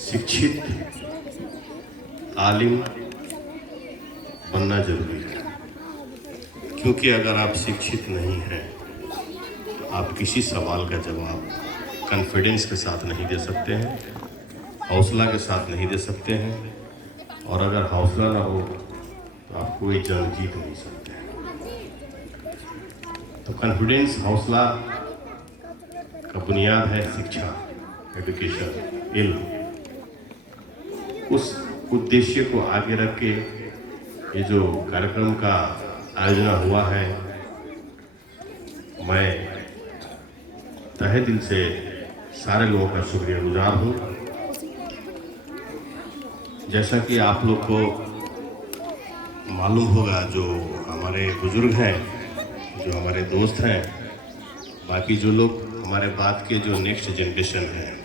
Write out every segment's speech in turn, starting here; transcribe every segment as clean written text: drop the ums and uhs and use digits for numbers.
शिक्षित आलिम बनना जरूरी है, क्योंकि अगर आप शिक्षित नहीं हैं तो आप किसी सवाल का जवाब कॉन्फिडेंस के साथ नहीं दे सकते हैं, हौसला के साथ नहीं दे सकते हैं, और अगर हौसला ना हो तो आप कोई जंग जीत नहीं सकते हैं। तो कॉन्फिडेंस, हौसला का बुनियाद है शिक्षा, एजुकेशन, इल्म। उस उद्देश्य को आगे रख के ये जो कार्यक्रम का आयोजन हुआ है, मैं तहे दिल से सारे लोगों का शुक्रियागुजार हूँ। जैसा कि आप लोग को मालूम होगा, जो हमारे बुजुर्ग हैं, जो हमारे दोस्त हैं, बाकी जो लोग हमारे बाद के जो नेक्स्ट जनरेशन है,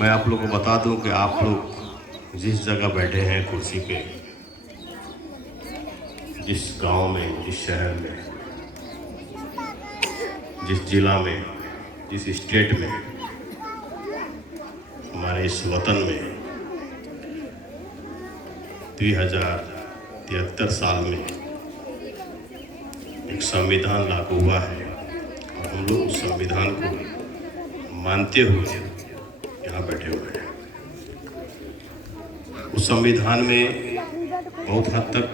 मैं आप लोग को बता दूं कि आप लोग जिस जगह बैठे हैं कुर्सी पे, जिस गांव में, जिस शहर में, जिस जिला में, जिस स्टेट में, हमारे इस वतन में 2073 साल में एक संविधान लागू हुआ है, और हम लोग उस संविधान को मानते हुए यहाँ बैठे हुए हैं। उस संविधान में बहुत हद तक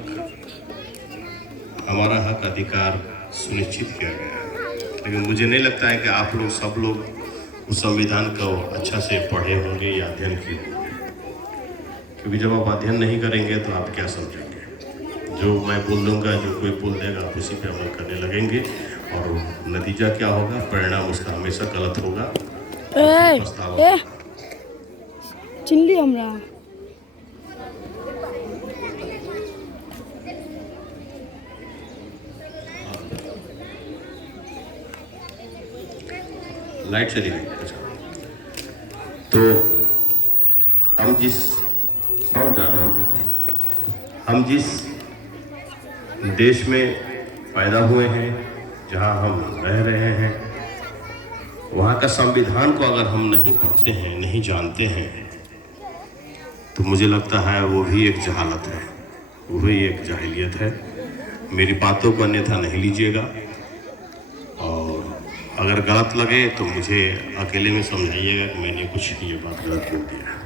हमारा हक अधिकार सुनिश्चित किया गया है, लेकिन मुझे नहीं लगता है कि आप लोग सब लोग उस संविधान को अच्छा से पढ़े होंगे या अध्ययन किए होंगे, क्योंकि जब आप अध्ययन नहीं करेंगे तो आप क्या समझेंगे। जो मैं बोल दूंगा, जो कोई बोल देगा, आप उसी पे अमल करने लगेंगे, और नतीजा क्या होगा, परिणाम उसका हमेशा गलत होगा। चिल्ली हमरा लाइट चली गई। अच्छा, तो हम जिस देश में पैदा हुए हैं, जहां हम रह रहे हैं, वहां का संविधान को अगर हम नहीं पढ़ते हैं, नहीं जानते हैं, तो मुझे लगता है वो भी एक जहालत है, वो भी एक जाहिलियत है। मेरी बातों को अन्यथा नहीं लीजिएगा, और अगर गलत लगे तो मुझे अकेले में समझाइएगा कि मैंने कुछ ये बात गलत बोल दिया।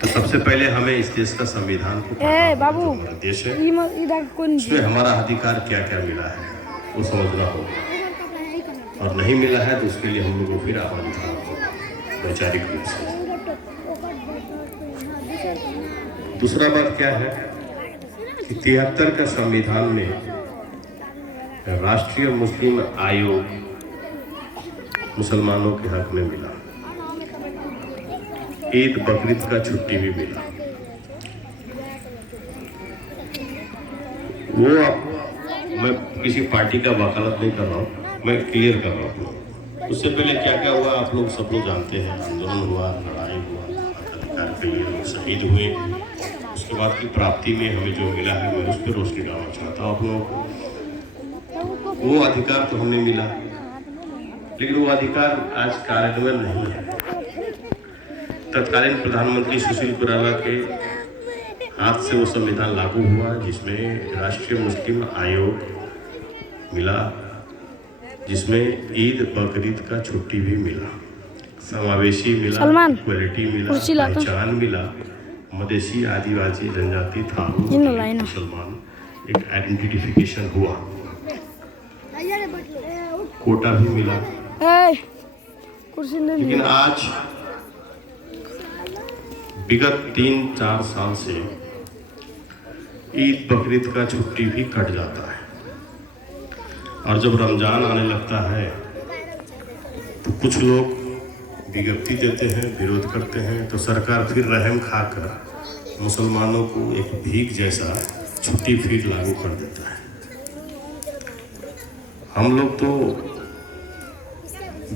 तो सबसे पहले हमें इस देश का संविधान को बाबू, जो हमारा देश है, उसमें हमारा अधिकार क्या क्या मिला है वो समझना होगा, और नहीं मिला है तो उसके लिए हम लोगों को फिर आवाज उठाना होगा वैचारिक रूप से। दूसरा बात क्या है कि 73 का संविधान में राष्ट्रीय मुस्लिम आयोग मुसलमानों के हक में मिला, ईद बकरीद का छुट्टी भी मिला। वो मैं किसी पार्टी का वकालत नहीं कर रहा हूँ, मैं क्लियर कर रहा हूँ। उससे पहले क्या क्या हुआ आप लोग सब लोग जानते हैं। आंदोलन हुआ, लड़ाई हुआ, अधिकार के लिए लोग शहीद हुए। उसके बाद की प्राप्ति में हमें जो मिला है, मैं उस पर रोशनी डालना चाहता हूँ आप लोगों को। वो अधिकार तो हमें मिला, लेकिन वो अधिकार आज कार्यान्वयन नहीं है। तत्कालीन प्रधानमंत्री सुशील कुराला के हाथ से वो संविधान लागू हुआ, जिसमें राष्ट्रीय मुस्लिम आयोग मिला, जिसमें ईद बकरीद का छुट्टी भी मिला, समावेशी मिला, इक्वलिटी मिला, पहचान मिला, मधेसी, आदिवासी, जनजाति, थारू, मुसलमान, एक आइडेंटिफिकेशन हुआ, कोटा भी मिला। लेकिन आज विगत 3-4 साल से ईद बकरीद का छुट्टी भी कट जाता है, और जब रमजान आने लगता है तो कुछ लोग विज्ञप्ति देते हैं, विरोध करते हैं, तो सरकार फिर रहम खाकर मुसलमानों को एक भीख जैसा छुट्टी फिर लागू कर देता है। हम लोग तो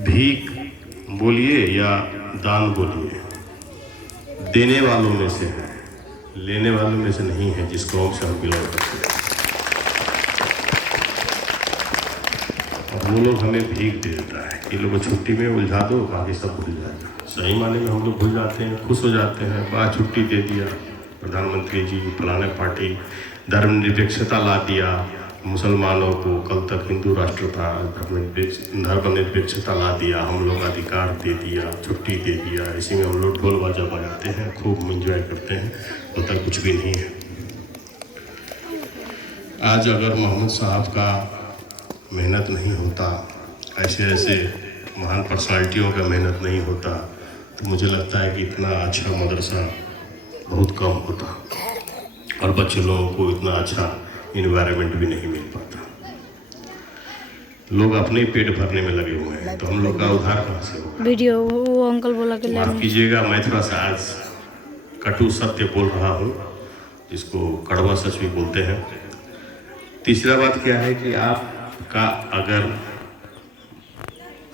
भीख बोलिए या दान बोलिए, देने वालों में से है, लेने वालों में से नहीं है, जिस कौम से हम बिलोंग करते हैं। और वो लोग हमें भीख दे देता है। ये लोग को छुट्टी में उलझा दो, बाकी सब भूल जाएगा। सही माने में हम लोग भूल जाते हैं, खुश हो जाते हैं, वाह छुट्टी दे दिया प्रधानमंत्री जी, फलाने पार्टी धर्मनिरपेक्षता ला दिया मुसलमानों को, कल तक हिंदू राष्ट्र था, धर्मनिरपेक्षता ला दिया, हम लोग अधिकार दे दिया, छुट्टी दे दिया। इसी में हम लोग ढोल बाजा बजाते हैं, खूब इंजॉय करते हैं, होता कुछ भी नहीं है। आज अगर मोहम्मद साहब का मेहनत नहीं होता, ऐसे ऐसे महान पर्सनालिटियों का मेहनत नहीं होता, तो मुझे लगता है कि इतना अच्छा मदरसा बहुत कम होता और बच्चे लोगों को इतना अच्छा इन्वायरमेंट भी नहीं मिल पाता। लोग अपने ही पेट भरने में लगे हुए हैं, तो हम लोग का उद्धार कहाँ से होगा? वीडियो वो अंकल बोला कि माफ कीजिएगा, मैं थोड़ा सा आज कटु सत्य बोल रहा हूँ, जिसको कड़वा सच भी बोलते हैं। तीसरा बात क्या है कि आपका अगर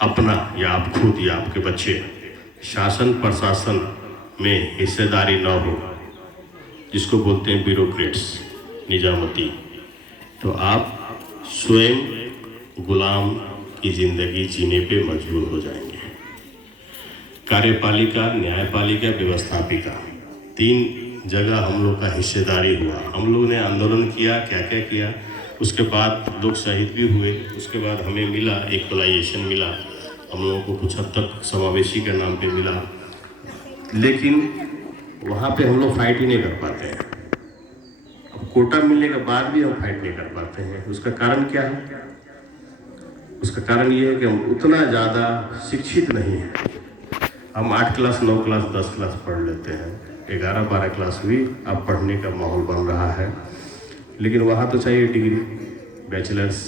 अपना या आप खुद या आपके बच्चे शासन प्रशासन में हिस्सेदारी न हो, जिसको बोलते हैं ब्यूरोक्रेट्स, निजामती, तो आप स्वयं गुलाम की ज़िंदगी जीने पे मजबूर हो जाएंगे। कार्यपालिका, न्यायपालिका, व्यवस्थापिका, 3 जगह हम लोग का हिस्सेदारी हुआ। हम लोग ने आंदोलन किया, क्या क्या किया, उसके बाद लोग शहीद भी हुए, उसके बाद हमें मिला इक्वलाइजेशन मिला, हम लोगों को कुछ हद तक समावेशी के नाम पे मिला, लेकिन वहाँ पे हम लोग फाइट ही नहीं कर पाते हैं। अब कोटा मिलने के बाद भी हम फाइट नहीं कर पाते हैं। उसका कारण क्या है? उसका कारण ये है कि हम उतना ज़्यादा शिक्षित नहीं हैं। हम 8 क्लास 9 क्लास 10 क्लास पढ़ लेते हैं, 11-12 क्लास भी अब पढ़ने का माहौल बन रहा है, लेकिन वहाँ तो चाहिए डिग्री, बैचलर्स,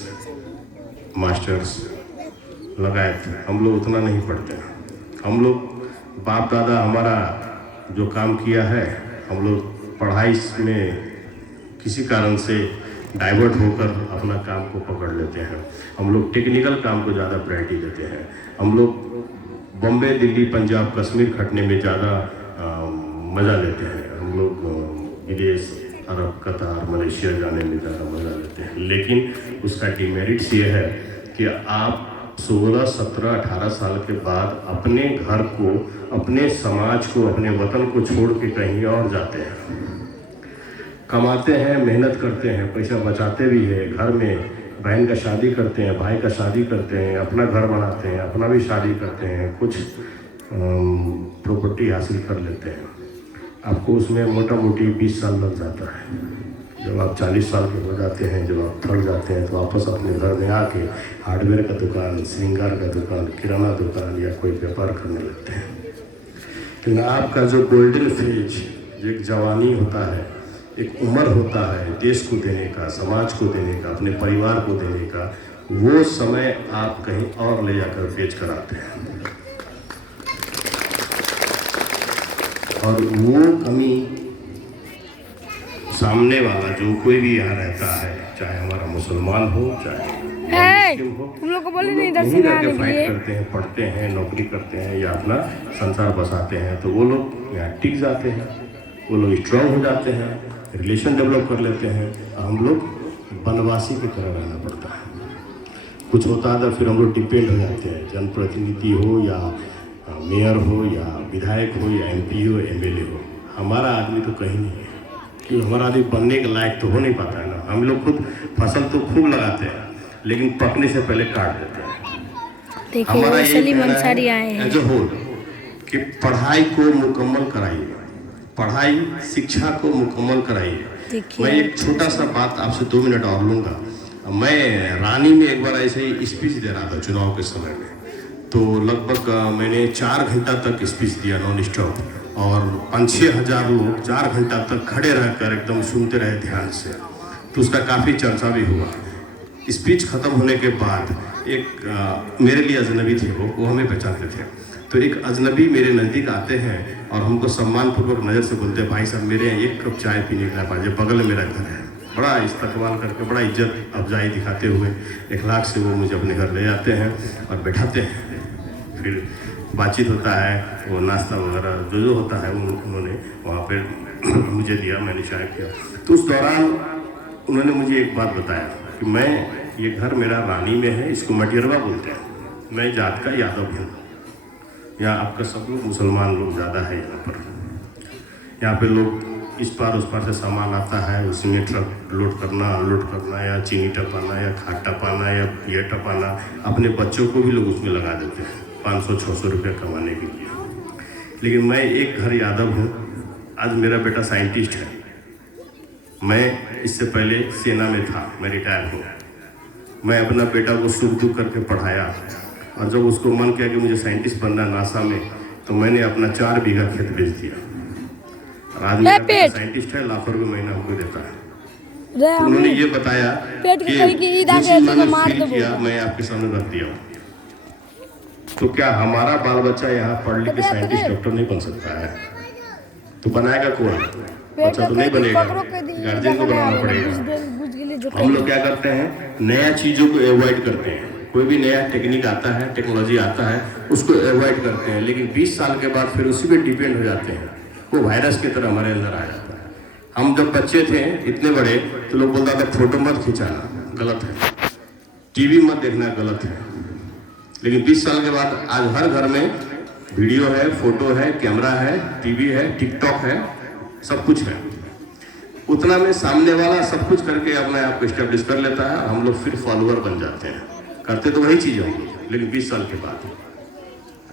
मास्टर्स लगाए थे। हम लोग उतना नहीं पढ़ते हैं। हम लोग बाप दादा हमारा जो काम किया है, हम लोग पढ़ाई में किसी कारण से डाइवर्ट होकर अपना काम को पकड़ लेते हैं। हम लोग टेक्निकल काम को ज़्यादा प्रायोरिटी देते हैं। हम लोग बॉम्बे, दिल्ली, पंजाब, कश्मीर खटने में ज़्यादा मज़ा लेते हैं। हम लोग विदेश, अरब, कतार, मलेशिया जाने में ज़्यादा मज़ा लेते हैं, लेकिन उसका डिमेरिट्स ये है कि आप 16, 17, 18 साल के बाद अपने घर को, अपने समाज को, अपने वतन को छोड़ के कहीं और जाते हैं, कमाते हैं, मेहनत करते हैं, पैसा बचाते भी हैं, घर में बहन का शादी करते हैं, भाई का शादी करते हैं, अपना घर बनाते हैं, अपना भी शादी करते हैं, कुछ प्रॉपर्टी हासिल कर लेते हैं। आपको उसमें मोटा मोटी 20 साल लग जाता है। जब आप 40 साल के हो जाते हैं, जब आप थक जाते हैं, तो वापस अपने घर में आके हार्डवेयर का दुकान, श्रृंगार का दुकान, किराना दुकान या कोई व्यापार करने लगते हैं। लेकिन आपका जो गोल्डन फेज, एक जवानी होता है, एक उम्र होता है देश को देने का, समाज को देने का, अपने परिवार को देने का, वो समय आप कहीं और ले जाकर बेच कर आते हैं। और वो कमी सामने वाला जो कोई भी यहाँ रहता है, चाहे हमारा मुसलमान हो, चाहे मुस्लिम हो, तुम लोग को बोले नहीं इधर से नहीं आने करके के फाइट लिए। करते हैं, पढ़ते हैं, नौकरी करते हैं या अपना संसार बसाते हैं, तो वो लोग यहाँ टिक जाते हैं, वो लोग स्ट्रांग हो जाते हैं, रिलेशन डेवलप कर लेते हैं। हम लोग वनवासी की तरह रहना पड़ता है। कुछ होता है तो फिर हम लोग डिपेंड हो जाते हैं, जनप्रतिनिधि हो या मेयर हो या विधायक हो या MP हो, MLA हो। हमारा आदमी तो कहीं नहीं है, क्योंकि हमारा आदमी बनने के लायक तो हो नहीं पाता है ना। हम लोग खुद फसल तो खूब लगाते हैं, लेकिन पकने से पहले काट देते हैं। देखिए वो सलीम अंसारी आए हैं। एज अ होल कि पढ़ाई को मुकम्मल कराइए, पढ़ाई शिक्षा को मुकम्मल कराइए। मैं एक छोटा सा बात आपसे 2 मिनट और लूँगा। मैं रानी में एक बार ऐसे ही स्पीच दे रहा था चुनाव के समय में, तो लगभग मैंने 4 घंटा तक स्पीच दिया नॉन स्टॉप, और 5-6 हज़ार लोग 4 घंटा तक खड़े रहकर एकदम सुनते रहे ध्यान से। तो उसका काफ़ी चर्चा भी हुआ। स्पीच ख़त्म होने के बाद एक मेरे लिए अजनबी थे, वो हमें पहचानते थे, तो एक अजनबी मेरे नज़दीक आते हैं और हमको सम्मानपूर्वक नज़र से बोलते हैं, भाई साहब मेरे यहाँ 1 कप चाय पीने का पाजे, बगल में मेरा घर है। बड़ा इस्तकबाल करके, बड़ा इज्जत अफजाई दिखाते हुए, इखलाक से वो मुझे अपने घर ले जाते हैं और बैठाते हैं। फिर बातचीत होता है, वो नाश्ता वगैरह जो होता है उन्होंने वहाँ पर मुझे दिया, मैंने चाय किया। तो उस दौरान उन्होंने मुझे एक बात बताया कि मैं, ये घर मेरा रानी में है, इसको मटियरवा बोलते हैं, मैं जात का यादव हूँ। यहाँ आपका सब लोग मुसलमान लोग ज़्यादा है यहाँ पर। यहाँ पे लोग इस पार उस पार से सामान आता है, उसमें ट्रक लोड करना, अनलोड करना, या चीनी टपाना, या खाद टपाना, या ये टपाना, अपने बच्चों को भी लोग उसमें लगा देते हैं 500-600 रुपये कमाने के लिए। लेकिन मैं एक घर यादव हूँ। आज मेरा बेटा साइंटिस्ट है। मैं इससे पहले सेना में था, मैं रिटायर हूँ। मैं अपना बेटा को सुख दुख करके पढ़ाया, और जब उसको मन किया कि मुझे साइंटिस्ट बनना नासा में, तो मैंने अपना 4 बीघा खेत बेच दिया। और आज मेरा बेटा साइंटिस्ट है, लाखों रुपये महीना हमको देता है। तो उन्होंने ये बताया कि जो चीज़ मैंने फील किया मैं आपके सामने रख दिया हूँ। तो क्या हमारा बाल बच्चा यहाँ पढ़ लिख के साइंटिस्ट डॉक्टर नहीं बन सकता है? तो बनाएगा कौन? बच्चा तो नहीं बनेगा, गार्जियन को बनाना पड़ेगा। हम लोग क्या करते हैं, नया चीज़ों को अवॉइड करते हैं। कोई भी नया टेक्निक आता है, टेक्नोलॉजी आता है, उसको अवॉइड करते हैं, लेकिन 20 साल के बाद फिर उसी पे डिपेंड हो जाते हैं। वो वायरस की तरह हमारे अंदर आ जाता है। हम जब बच्चे थे इतने बड़े, तो लोग बोलता था फोटो मत खिंचाना, गलत है, टीवी मत देखना, गलत है। लेकिन 20 साल के बाद आज हर घर में वीडियो है, फोटो है, कैमरा है, टीवी है, टिकटॉक है, सब कुछ है। उतना में सामने वाला सब कुछ करके अपने आप को स्टेब्लिश कर लेता है, हम लोग फिर फॉलोअर बन जाते हैं। करते तो वही चीज़ होंगी, लेकिन 20 साल के बाद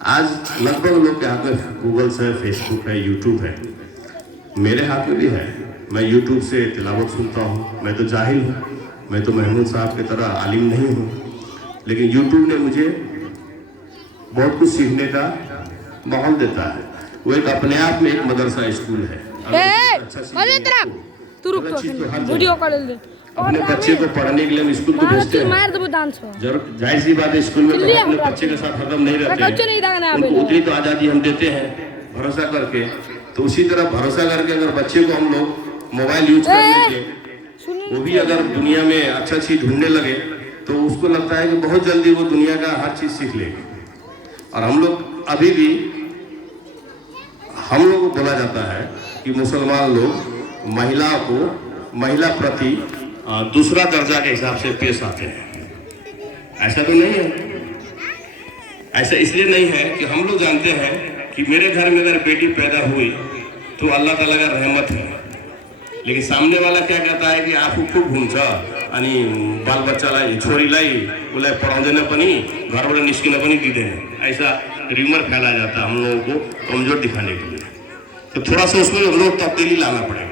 आज लगभग लोग के हाथ में गूगल है, फेसबुक है, यूट्यूब है। मेरे हाथ में भी है। मैं यूट्यूब से तिलावत सुनता हूँ। मैं तो जाहिल हूँ, मैं तो महमूद साहब की तरह आलिम नहीं हूँ, लेकिन यूट्यूब ने मुझे बहुत कुछ सीखने का माहौल देता है। वो एक अपने आप में एक मदरसा स्कूल है। अपने बच्चे को पढ़ने के लिए हम स्कूल को भेजते हैं। जाहिर सी बात है, स्कूल में तो अपने बच्चे के साथ हरदम नहीं रहते हैं, उनको उतनी तो आज़ादी हम देते हैं भरोसा करके। तो उसी तरह भरोसा करके अगर बच्चे को हम लोग मोबाइल यूज करने के, वो भी अगर दुनिया में अच्छा चीज़ ढूंढने लगे, तो उसको लगता है कि बहुत जल्दी वो दुनिया का हर चीज़ सीख लेगी। और हम लोग अभी भी, हम लोग को बोला जाता है कि मुसलमान लोग महिला प्रति दूसरा दर्जा के हिसाब से पेश आते हैं। ऐसा तो नहीं है। ऐसा इसलिए नहीं है कि हम लोग जानते हैं कि मेरे घर में अगर बेटी पैदा हुई तो अल्लाह ताला का रहमत है। लेकिन सामने वाला क्या कहता है कि आफू खूब घूमछ अनि बाल बच्चालाई छोरीलाई उसलाई पढ़ाउँदैन पनि घरबाट निस्किन पनि दिँदैन, ऐसा र्यूमर फैलाया जाता है हम लोगों को कमजोर दिखाने के लिए। तो थोड़ा सा उसमें हम लोग तब्दीली लाना पड़ेगा।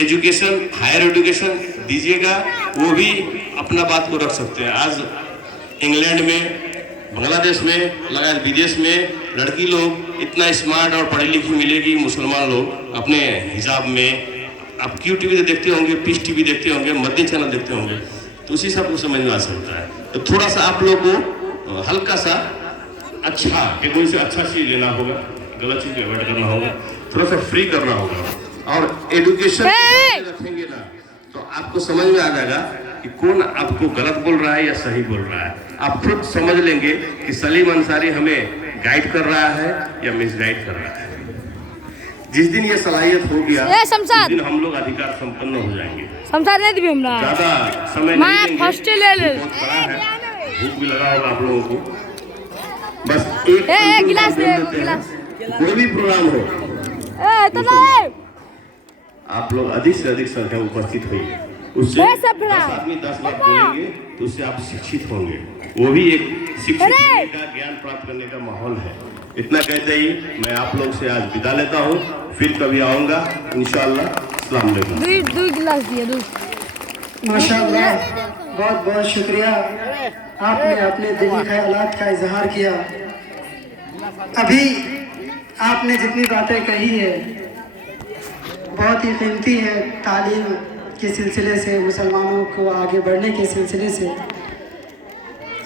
एजुकेशन, हायर एजुकेशन दीजिएगा, वो भी अपना बात को रख सकते हैं। आज इंग्लैंड में, बांग्लादेश में, लगा विदेश में लड़की लोग इतना स्मार्ट और पढ़ी लिखी मिलेगी। मुसलमान लोग अपने हिजाब में, आप क्यू टीवी तो देखते होंगे, पीस टीवी देखते होंगे, मध्य चैनल देखते होंगे, तो उसी से आपको समझ में आ सकता है। तो थोड़ा सा आप लोग को हल्का सा अच्छा टेक्नोलॉजी से अच्छा चीज़ लेना होगा, गलत चीज़ अवॉइड करना होगा, थोड़ा सा फ्री करना होगा। और एजुकेशन रखेंगे ना, तो आपको समझ में आ जाएगा कि कौन आपको गलत बोल रहा है या सही बोल रहा है। आप खुद समझ लेंगे कि सलीम अंसारी हमें गाइड कर रहा है या मिसगाइड कर रहा है। जिस दिन ये सलाहियत हो गया, उस दिन हम लोग अधिकार संपन्न हो जाएंगे। ज्यादा समय नहीं लेंगे, बहुत बड़ा है, भूख भी लगा होगा आप लोगों को। बस एक गिलास कोई भी प्रोग्राम हो, आप लोग अधिक से अधिक संख्या में उपस्थित होइए। उससे 10 आदमी 10 बात बोलेंगे तो उससे आप शिक्षित होंगे। वो भी एक शिक्षित होने का, ज्ञान प्राप्त करने का माहौल है। इतना कहते ही मैं आप लोग से आज विदा लेता हूँ। फिर कभी आऊँगा इंशाअल्लाह। अस्सलाम वालेकुम। 2 गिलास दिया, 2। माशाअल्लाह, बहुत बहुत शुक्रिया। आपने अपने दिली ख्यालात का इजहार किया। अभी आपने जितनी बातें कही है बहुत ही कीमती है। तालीम के सिलसिले से, मुसलमानों को आगे बढ़ने के सिलसिले से।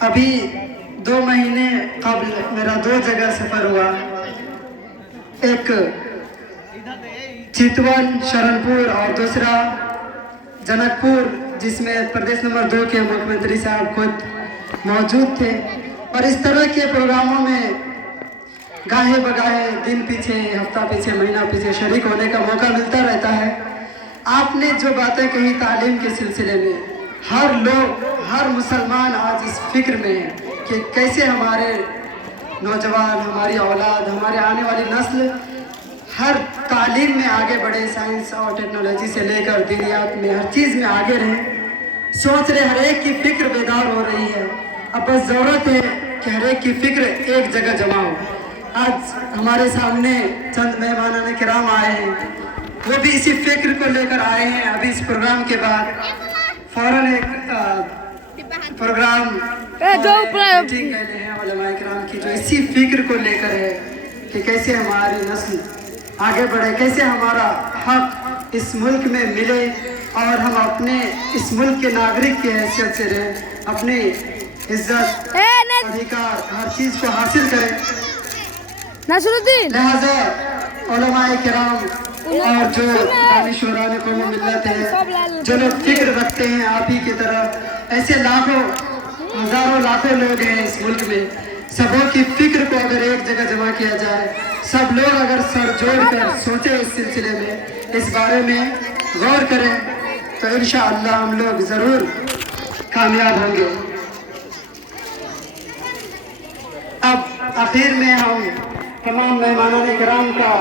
अभी 2 महीने कबल मेरा 2 जगह सफ़र हुआ। एक चितवन शरणपुर और दूसरा जनकपुर, जिसमें प्रदेश नंबर 2 के मुख्यमंत्री साहब खुद मौजूद थे। और इस तरह के प्रोग्रामों में गाहे बगाहे दिन पीछे, हफ्ता पीछे, महीना पीछे शरीक होने का मौका मिलता रहता है। आपने जो बातें कही तालीम के सिलसिले में, हर लोग, हर मुसलमान आज इस फिक्र में है कि कैसे हमारे नौजवान, हमारी औलाद, हमारे आने वाली नस्ल हर तालीम में आगे बढ़े, साइंस और टेक्नोलॉजी से लेकर दीनियात में हर चीज़ में आगे रहें। सोच रहे हर एक की फिक्र बेदार हो रही है। अब बस ज़रूरत है कि हर एक की फिक्र एक जगह जमा हो। आज हमारे सामने चंद मेहमान किराम आए हैं, वो भी इसी फिक्र को लेकर आए हैं। अभी इस प्रोग्राम के बाद फौरन एक प्रोग्राम मीटिंग कहते हैं उलमाए किराम की, जो इसी फिक्र को लेकर है कि कैसे हमारी नस्ल आगे बढ़े, कैसे हमारा हक इस मुल्क में मिले और हम अपने इस मुल्क के नागरिक की हैसियत से रहें, अपनी इज्जत, अधिकार, हर चीज़ को हासिल करें। लिहाजा उलमाए किराम और जो दानिशवरान कौम मिल्लत है, जो लोग फिक्र रखते हैं आप ही की तरह, ऐसे लाखों हजारों लाखों लोग हैं इस मुल्क में, सबों की फिक्र को अगर एक जगह जमा किया जाए, सब लोग अगर सर जोड़ कर सोचे इस सिलसिले में, इस बारे में गौर करें, तो इंशाअल्लाह हम लोग ज़रूर कामयाब होंगे। अब आखिर में हम तमाम मेहमानान किराम का